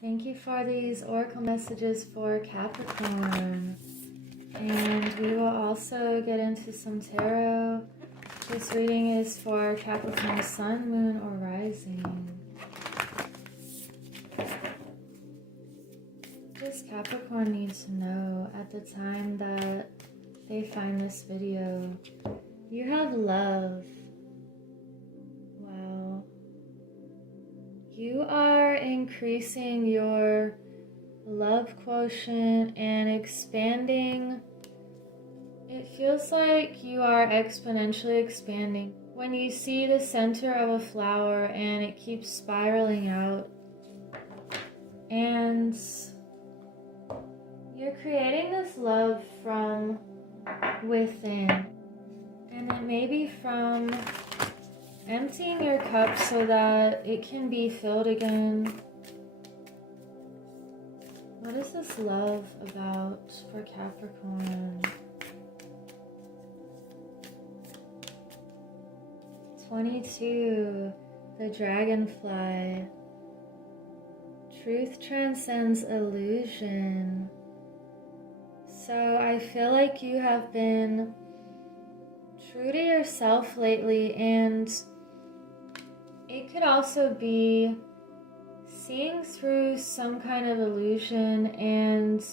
Thank you for these oracle messages for Capricorn. And we will also get into some tarot. This reading is for Capricorn Sun, Moon, or Rising. This Capricorn needs to know at the time that they find this video, you have love. Wow. You are increasing your love quotient and expanding. It feels like you are exponentially expanding. When you see the center of a flower and it keeps spiraling out, and you're creating this love from within. And it may be from emptying your cup so that it can be filled again. What is this love about for Capricorn? 22, the dragonfly. Truth transcends illusion. So I feel like you have been true to yourself lately, and it could also be seeing through some kind of illusion, and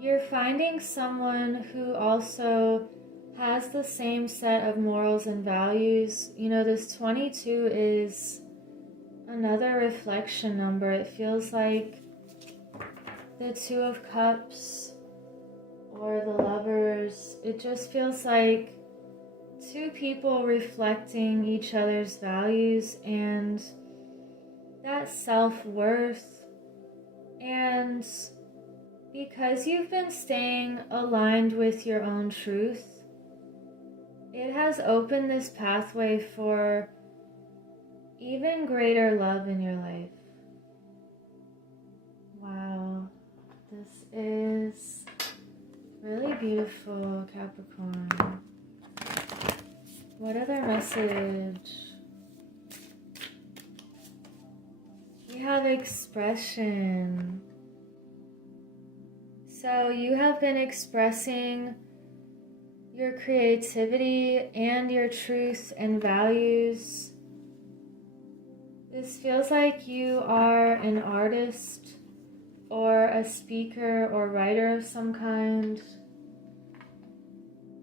you're finding someone who also has the same set of morals and values. You know, this 22 is another reflection number. It feels like the Two of Cups or the Lovers. It just feels like two people reflecting each other's values and that self-worth. And because you've been staying aligned with your own truth, it has opened this pathway for even greater love in your life. Wow, this is really beautiful, Capricorn. What other message? We have expression. So you have been expressing your creativity and your truth and values. This feels like you are an artist or a speaker or writer of some kind.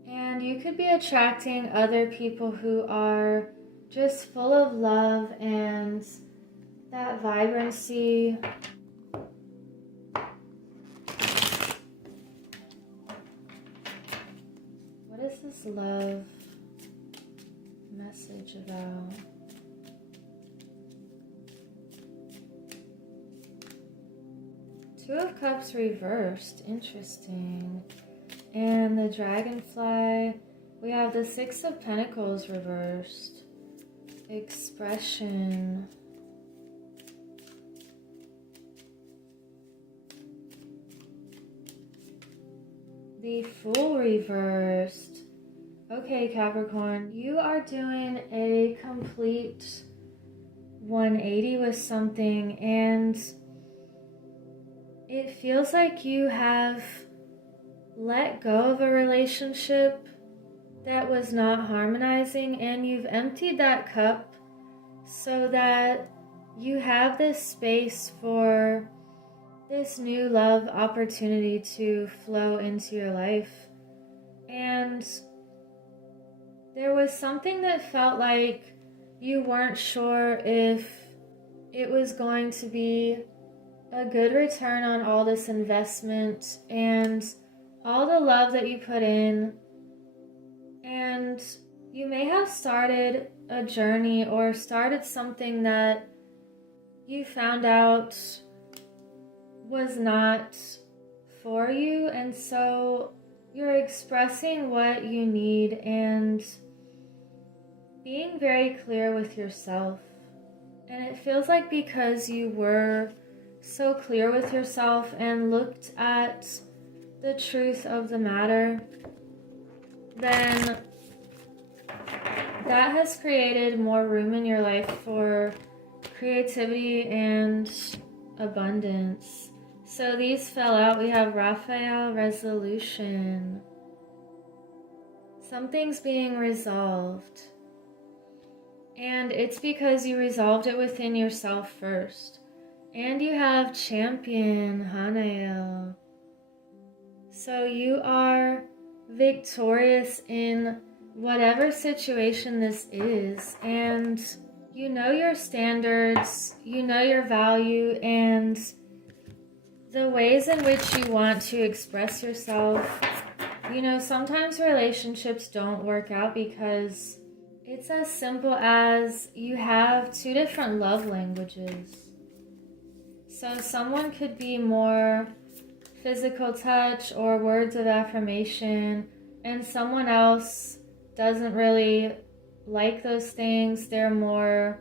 And you could be attracting other people who are just full of love and that vibrancy. What is this love message about? Two of Cups reversed. Interesting. And the dragonfly. We have the Six of Pentacles reversed. Expression. The Fool reversed. Okay, Capricorn, you are doing a complete 180 with something, and it feels like you have let go of a relationship that was not harmonizing, and you've emptied that cup so that you have this space for this new love opportunity to flow into your life. And there was something that felt like you weren't sure if it was going to be a good return on all this investment and all the love that you put in. And you may have started a journey or started something that you found out was not for you, and so you're expressing what you need and being very clear with yourself. And it feels like because you were so clear with yourself and looked at the truth of the matter, then that has created more room in your life for creativity and abundance. So these fell out. We have Raphael, resolution. Something's being resolved. And it's because you resolved it within yourself first. And you have champion, Hanael. So you are victorious in whatever situation this is. And you know your standards, you know your value, and the ways in which you want to express yourself. You know, sometimes relationships don't work out because it's as simple as you have two different love languages. So someone could be more physical touch or words of affirmation, and someone else doesn't really like those things. They're more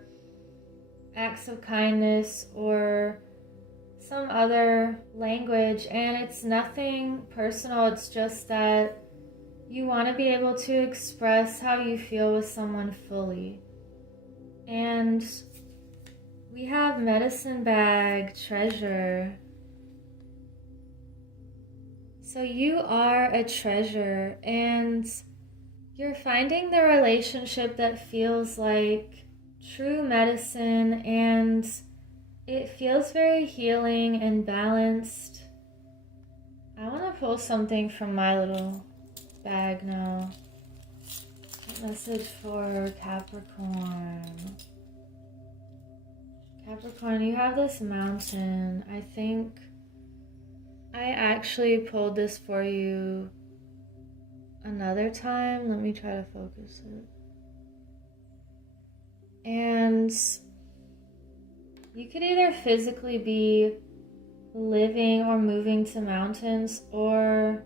acts of kindness or some other language, and it's nothing personal. It's just that you want to be able to express how you feel with someone fully. And we have medicine bag, treasure. So you are a treasure, and you're finding the relationship that feels like true medicine, and it feels very healing and balanced. I want to pull something from my little bag now. Message for Capricorn. Capricorn, you have this mountain. I think I actually pulled this for you another time. Let me try to focus it. And you could either physically be living or moving to mountains, or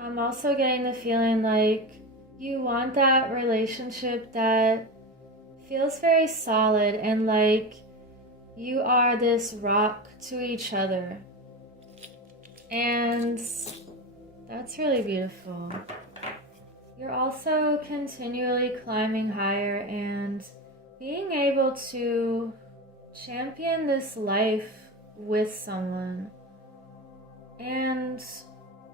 I'm also getting the feeling like you want that relationship that feels very solid and like you are this rock to each other. And that's really beautiful. You're also continually climbing higher and being able to champion this life with someone. And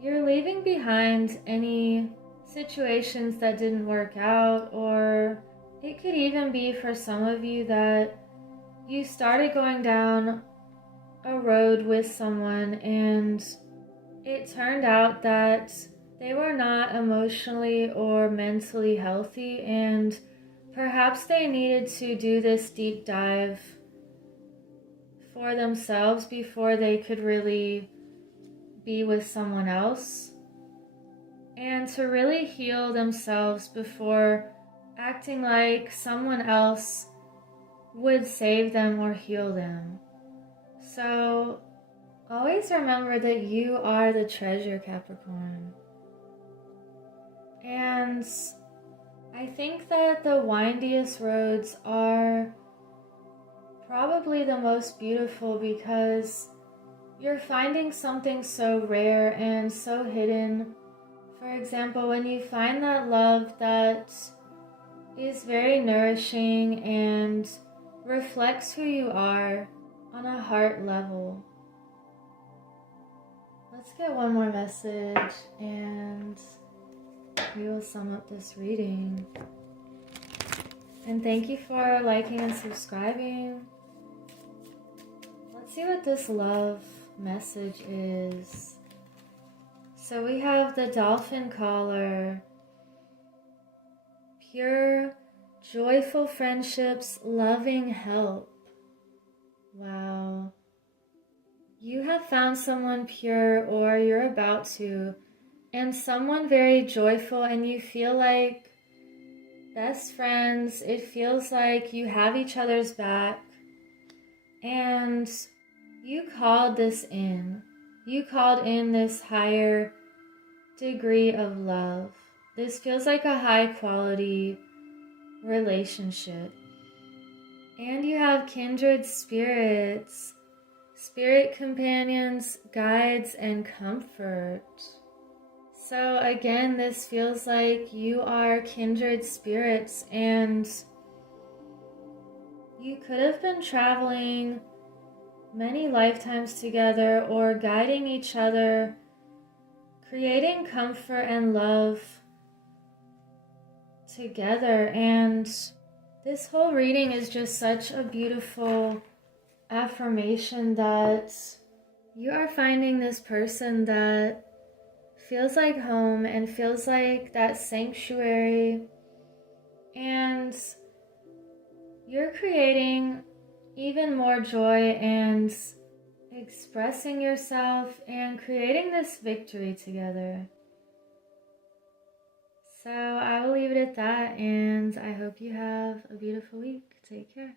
you're leaving behind any situations that didn't work out, or it could even be for some of you that you started going down a road with someone and it turned out that they were not emotionally or mentally healthy, and perhaps they needed to do this deep dive for themselves before they could really be with someone else, and to really heal themselves before acting like someone else would save them or heal them. So always remember that you are the treasure, Capricorn. And I think that the windiest roads are probably the most beautiful because you're finding something so rare and so hidden. For example, when you find that love that is very nourishing and reflects who you are on a heart level. Let's get one more message and we will sum up this reading. And thank you for liking and subscribing. Let's see what this love message is. So we have the dolphin caller. Pure, joyful friendships, loving help. Wow. You have found someone pure, or you're about to, and someone very joyful, and you feel like best friends. It feels like you have each other's back, and you called this in. You called in this higher degree of love. This feels like a high quality relationship. And you have kindred spirits, spirit companions, guides, and comfort. So again, this feels like you are kindred spirits, and you could have been traveling many lifetimes together, or guiding each other, creating comfort and love together. And this whole reading is just such a beautiful affirmation that you are finding this person that feels like home and feels like that sanctuary, and you're creating even more joy and expressing yourself and creating this victory together. So I will leave it at that, and I hope you have a beautiful week. Take care.